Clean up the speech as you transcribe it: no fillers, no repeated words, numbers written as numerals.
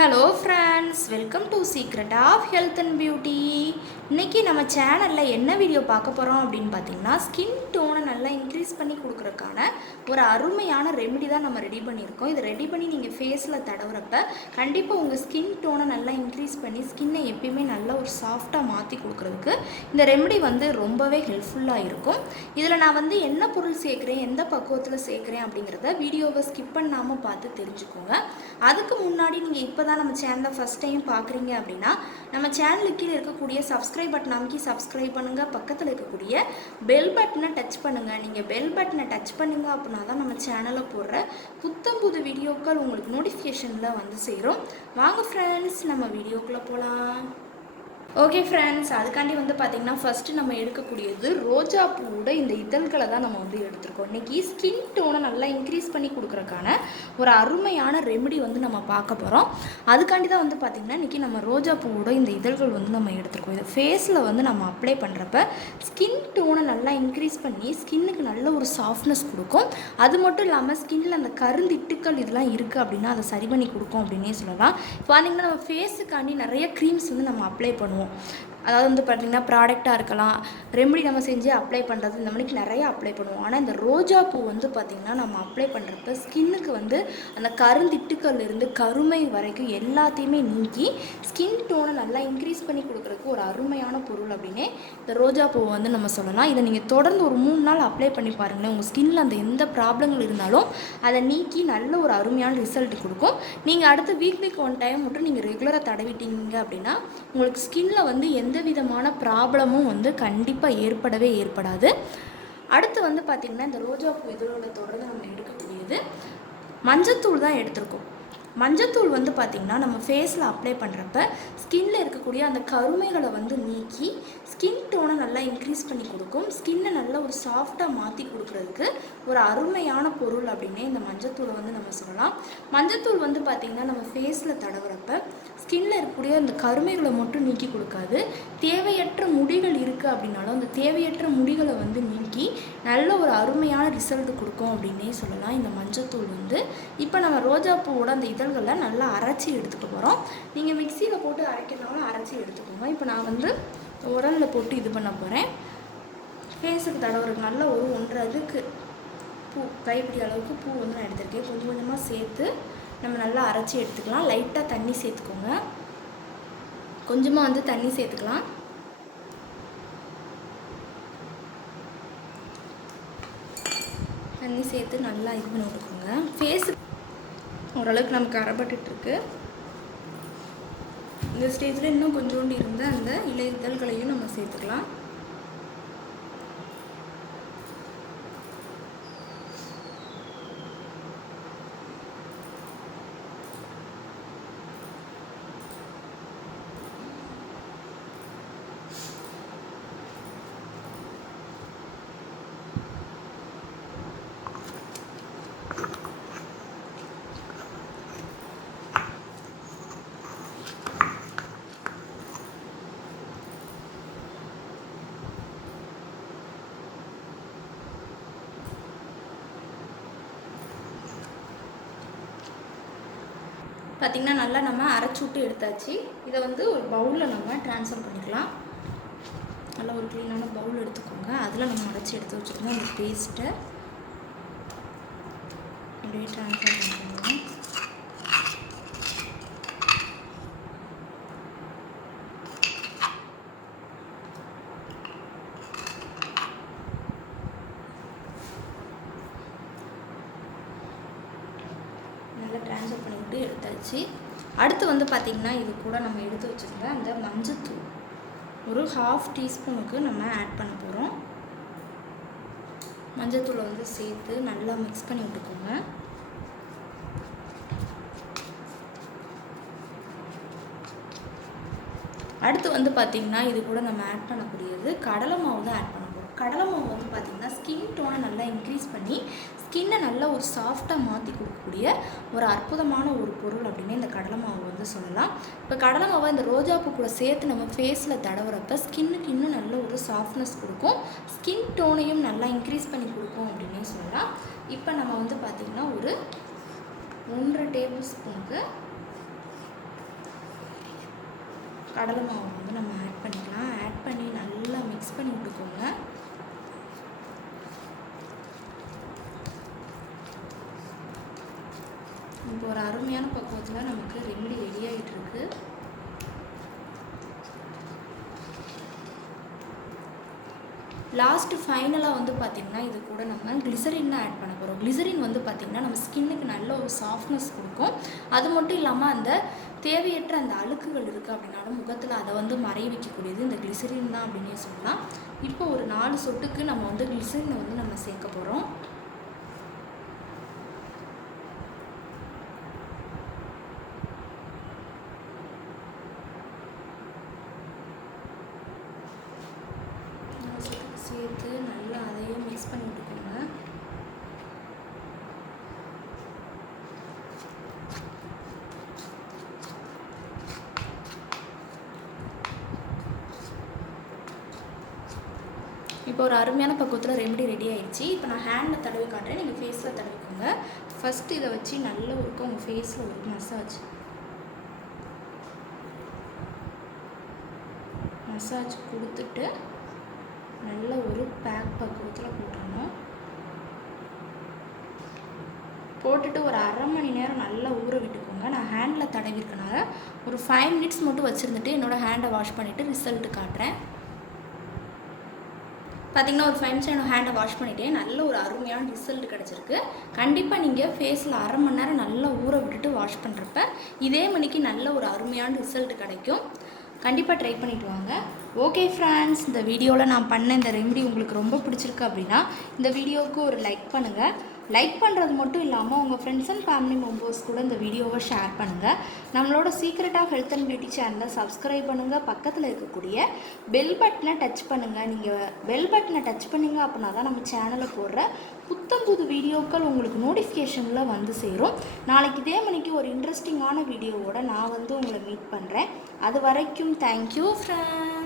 Hello friends, welcome to secret of health and beauty. இன்றைக்கி நம்ம சேனலில் என்ன வீடியோ பார்க்க போகிறோம் அப்படின்னு பார்த்தீங்கன்னா, ஸ்கின் டோனை நல்லா இன்க்ரீஸ் பண்ணி கொடுக்குறதுக்கான ஒரு அருமையான ரெமெடி தான் நம்ம ரெடி பண்ணியிருக்கோம். இதை ரெடி பண்ணி நீங்கள் ஃபேஸில் தடவுறப்ப கண்டிப்பாக உங்கள் ஸ்கின் டோனை நல்லா இன்க்ரீஸ் பண்ணி ஸ்கின்னை எப்பயுமே நல்லா ஒரு சாஃப்டாக மாற்றி கொடுக்குறதுக்கு இந்த ரெமெடி ரொம்பவே ஹெல்ப்ஃபுல்லாக இருக்கும். இதில் நான் என்ன பொருள் சேர்க்குறேன், எந்த பக்குவத்தில் சேர்க்குறேன் அப்படிங்கிறத வீடியோவை ஸ்கிப் பண்ணாமல் பார்த்து தெரிஞ்சுக்கோங்க. அதுக்கு முன்னாடி நீங்கள் இப்போ தான் நம்ம சேனலை ஃபஸ்ட் டைம் பார்க்குறீங்க அப்படின்னா, நம்ம சேனலுக்கு கீழே இருக்கக்கூடிய சப்ஸ்கிரைப் பட்டன் அமைக்கி சப்ஸ்கிரைப் பண்ணுங்கள். பக்கத்தில் இருக்கக்கூடிய பெல் பட்டனை டச் பண்ணுங்கள். நீங்கள் பெல் பட்டனை டச் பண்ணுங்க அப்படின்னா தான் நம்ம சேனலில் போடுற புத்தம் புது வீடியோக்கள் உங்களுக்கு நோட்டிஃபிகேஷனில் சேரும். வாங்க ஃப்ரெண்ட்ஸ், நம்ம வீடியோக்குள்ளே போகலாம். ஓகே ஃப்ரெண்ட்ஸ், அதுக்காண்டி பார்த்திங்கன்னா ஃபஸ்ட்டு நம்ம எடுக்கக்கூடியது ரோஜா பூவோட இந்த இதழ்களை தான் நம்ம எடுத்துருக்கோம். இன்றைக்கி ஸ்கின் டோனை நல்லா இன்க்ரீஸ் பண்ணி கொடுக்குறக்கான ஒரு அருமையான ரெமெடி நம்ம பார்க்க போகிறோம். அதுக்காண்டி தான் பார்த்திங்கன்னா இன்றைக்கி நம்ம ரோஜா பூவோட இந்த இதழ்கள் நம்ம எடுத்துருக்கோம். இதை ஃபேஸில் நம்ம அப்ளை பண்ணுறப்ப ஸ்கின் டோனை நல்லா இன்க்ரீஸ் பண்ணி ஸ்கின்னுக்கு நல்ல ஒரு சாஃப்ட்னஸ் கொடுக்கும். அது மட்டும் இல்லாமல் ஸ்கின்னில் அந்த கருந்திட்டுக்கள் இதெல்லாம் இருக்குது அப்படின்னா அதை சரி பண்ணி கொடுக்கும் அப்படின்னே சொல்லலாம். இப்போ பார்த்திங்கன்னா நம்ம ஃபேஸுக்காண்டி நிறைய க்ரீம்ஸ் நம்ம அப்ளை பண்ணுவோம். அதாவது பார்த்திங்கன்னா ப்ராடக்டாக இருக்கலாம், ரெமெடி நம்ம செஞ்சு அப்ளை பண்ணுறது, இந்த மாதிரிக்கு நிறையா அப்ளை பண்ணுவோம். ஆனால் இந்த ரோஜா பூ பார்த்திங்கன்னா நம்ம அப்ளை பண்ணுறப்ப ஸ்கின்னுக்கு அந்த கருந்திட்டுக்கள் இருந்து கருமை வரைக்கும் எல்லாத்தையுமே நீக்கி ஸ்கின் டோனை நல்லா இன்க்ரீஸ் பண்ணி கொடுக்குறதுக்கு ஒரு அருமையான பொருள் அப்படின்னே இந்த ரோஜா பூ நம்ம சொல்லலாம். இதை நீங்கள் தொடர்ந்து ஒரு 3 நாள் அப்ளை பண்ணி பாருங்களேன். உங்கள் ஸ்கின்னில் அந்த எந்த ப்ராப்ளங்கள் இருந்தாலும் அதை நீக்கி நல்ல ஒரு அருமையான ரிசல்ட் கொடுக்கும். நீங்கள் அடுத்த வீக்லிக்கு 1 டைம் மட்டும் நீங்கள் ரெகுலராக தடவிட்டீங்க அப்படின்னா உங்களுக்கு ஸ்கின்னில் எந்த விதமான ப்ராப்ளமும் கண்டிப்பாக ஏற்படவே ஏற்படாது. அடுத்து பார்த்திங்கன்னா இந்த ரோஜா பூ இதழோட தொடர்ந்து நம்ம எடுக்கக்கூடியது மஞ்சத்தூள் தான் எடுத்திருக்கோம். மஞ்சத்தூள் பார்த்திங்கன்னா நம்ம ஃபேஸில் அப்ளை பண்ணுறப்ப ஸ்கின்னில் இருக்கக்கூடிய அந்த கருமைகளை நீக்கி ஸ்கின் டோனை நல்லா இன்க்ரீஸ் பண்ணி கொடுக்கும். ஸ்கின்னை நல்லா ஒரு சாஃப்டாக மாற்றி கொடுக்குறதுக்கு ஒரு அருமையான பொருள் அப்படின்னே இந்த மஞ்சத்தூளை நம்ம சொல்லலாம். மஞ்சத்தூள் பார்த்திங்கன்னா நம்ம ஃபேஸில் தடவுறப்ப ஸ்கின்னில் இருக்கக்கூடிய அந்த கருமைகளை மட்டும் நீக்கி கொடுக்காது. தேவையற்ற முடிகள் இருக்குது அப்படின்னாலும் அந்த தேவையற்ற முடிகளை நீக்கி நல்ல ஒரு அருமையான ரிசல்ட் கொடுக்கும் அப்படின்னே சொல்லலாம் இந்த மஞ்சத்தூள். இப்போ நம்ம ரோஜா பூவோட அந்த இதழ்களை நல்லா அரைச்சி எடுத்துக்க போகிறோம். நீங்கள் மிக்சியில் போட்டு அரைக்கிறதுனால அரைச்சி எடுத்துக்கோங்க. இப்போ நான் உரலில் போட்டு இது பண்ண போகிறேன். ஃபேஸுக்கு தடவுறதுக்கு நல்ல ஒரு 1.5 இதுக்கு பூ, கைப்பிடி அளவுக்கு பூ நான் எடுத்துருக்கேன். கொஞ்சம் கொஞ்சமாக சேர்த்து நம்ம நல்லா அரைச்சி எடுத்துக்கலாம். லைட்டாக தண்ணி சேர்த்துக்கோங்க. கொஞ்சமாக தண்ணி சேர்த்துக்கலாம். தண்ணி சேர்த்து நல்லா இது பண்ணி விட்டுக்கோங்க. ஃபேஸு ஓரளவுக்கு நமக்கு அரைப்பட்டுருக்கு. இந்த ஸ்டேஜில் இன்னும் கொஞ்சோண்டு இருந்த அந்த இலை இதழ்களையும் நம்ம சேர்த்துக்கலாம். பார்த்திங்கன்னா நல்லா நம்ம அரைச்சி விட்டு எடுத்தாச்சு. இதை ஒரு பவுலில் நம்ம ட்ரான்ஸ்ஃபர் பண்ணிக்கலாம். நல்லா ஒரு க்ளீனான பவுல் எடுத்துக்கோங்க. அதில் நம்ம அரைச்சி எடுத்து வச்சுருந்தோம் அந்த பேஸ்ட்டை அப்படியே ட்ரான்ஸ்ஃபர் பண்ணிக்கோங்க. நல்லா ட்ரான்ஸ்ஃபர் பண்ணிவிட்டு எடுத்தாச்சு. அடுத்து பார்த்திங்கன்னா இது கூட நம்ம எடுத்து வச்சுருந்த அந்த மஞ்சத்தூள் ஒரு 1/2 டீஸ்பூனுக்கு நம்ம ஆட் பண்ண போகிறோம். மஞ்சத்தூளை சேர்த்து நல்லா மிக்ஸ் பண்ணி விட்டுக்கோங்க. அடுத்து பார்த்திங்கன்னா இது கூட நம்ம ஆட் பண்ணக்கூடியது கடலை மாவு தான் ஆட் பண்ண போகிறோம். கடலை மாவு பார்த்திங்கன்னா ஸ்கின் டோனை நல்லா இன்க்ரீஸ் பண்ணி ஸ்கின்னை நல்லா ஒரு சாஃப்டாக மாற்றி கொடுக்கக்கூடிய ஒரு அற்புதமான ஒரு பொருள் அப்படின்னு இந்த கடலை மாவு சொல்லலாம். இப்போ கடலை மாவை இந்த ரோஜா பூ கூட சேர்த்து நம்ம ஃபேஸில் தடவுறப்ப ஸ்கின்னுக்கு இன்னும் நல்ல ஒரு சாஃப்ட்னஸ் கொடுக்கும். ஸ்கின் டோனையும் நல்லா இன்க்ரீஸ் பண்ணி கொடுக்கும் அப்படின்னே சொல்லலாம். இப்போ நம்ம பார்த்திங்கன்னா ஒரு 1 டேபிள் ஸ்பூனுக்கு கடலை மாவு வந்து நம்ம ஆட் பண்ணிக்கலாம். ஆட் பண்ணி நல்லா மிக்ஸ் பண்ணி விட்டுக்கோங்க. இப்போ ஒரு அருமையான பக்குவத்தில் நமக்கு ரெமெடி ரெடி ஆகிட்டு இருக்கு. லாஸ்ட்டு ஃபைனலாக வந்து பார்த்திங்கன்னா இது கூட நம்ம கிளிசரின் தான் ஆட் பண்ண போகிறோம். கிளிசரின் வந்து பார்த்திங்கன்னா நம்ம ஸ்கின்னுக்கு நல்ல ஒரு சாஃப்ட்னஸ் கொடுக்கும். அது மட்டும் இல்லாமல் அந்த தேவையற்ற அந்த அழுக்குகள் இருக்குது அப்படின்னாலும் முகத்தில் அதை வந்து மறைய வைக்கக்கூடியது இந்த கிளிசரின் தான் அப்படின்னே சொல்லலாம். இப்போ ஒரு 4 சொட்டுக்கு நம்ம வந்து கிளிசரினை வந்து நம்ம சேர்க்க போகிறோம். சேர்த்து நல்லா அதையும் மிக்ஸ் பண்ணி விட்டுக்கோங்க. இப்போ ஒரு அருமையான பக்குவத்தில் ரெமெடி ரெடி ஆயிடுச்சு. இப்போ நான் ஹேண்டில் தடவி காட்டுறேன், நீங்கள் ஃபேஸில் தடவிக்கோங்க. ஃபஸ்ட்டு இதை வச்சு நல்ல ஒருக்க உங்கள் ஃபேஸில் ஒரு மசாஜ் கொடுத்துட்டு நல்ல ஒரு பேக் பக்குவத்தில் போட்டுடணும். போட்டுட்டு ஒரு அரை மணி நேரம் நல்லா ஊற விட்டுக்கோங்க. நான் ஹேண்டில் தடவிருக்கனால ஒரு 5 மினிட்ஸ் மட்டும் வச்சுருந்துட்டு என்னோடய ஹேண்டை வாஷ் பண்ணிவிட்டு ரிசல்ட்டு காட்டுறேன். பார்த்திங்கன்னா ஒரு 5 மினிட்ஸ் என்னோட ஹேண்டை வாஷ் பண்ணிவிட்டேன். நல்ல ஒரு அருமையான ரிசல்ட் கிடச்சிருக்கு. கண்டிப்பாக நீங்கள் ஃபேஸில் அரை மணி நேரம் நல்லா ஊற விட்டுட்டு வாஷ் பண்ணுறப்ப இதே மணிக்கு நல்ல ஒரு அருமையான ரிசல்ட் கிடைக்கும். கண்டிப்பாக ட்ரை பண்ணிவிட்டு வாங்க. ஓகே ஃப்ரெண்ட்ஸ், இந்த வீடியோவில் நான் பண்ண இந்த ரெமெடி உங்களுக்கு ரொம்ப பிடிச்சிருக்கு அப்படின்னா இந்த வீடியோவுக்கு ஒரு லைக் பண்ணுங்கள். லைக் பண்ணுறது மட்டும் இல்லாமல் உங்கள் ஃப்ரெண்ட்ஸ் அண்ட் ஃபேமிலி மெம்பர்ஸ் கூட இந்த வீடியோவை ஷேர் பண்ணுங்கள். நம்மளோட secret of health and beauty சேனலை சப்ஸ்கிரைப் பண்ணுங்கள். பக்கத்தில் இருக்கக்கூடிய பெல் பட்டனை டச் பண்ணுங்கள். நீங்கள் பெல் பட்டனை டச் பண்ணிங்க அப்படின்னா தான் நம்ம சேனலில் போடுற புத்தம் புது வீடியோக்கள் உங்களுக்கு நோட்டிஃபிகேஷனில் வந்து சேரும். நாளைக்கு இதே மணிக்கு ஒரு இன்ட்ரெஸ்டிங்கான வீடியோவோட நான் வந்து உங்களை மீட் பண்ணுறேன். அது வரைக்கும் தேங்க்யூ ஃப்ரெண்ட்ஸ்.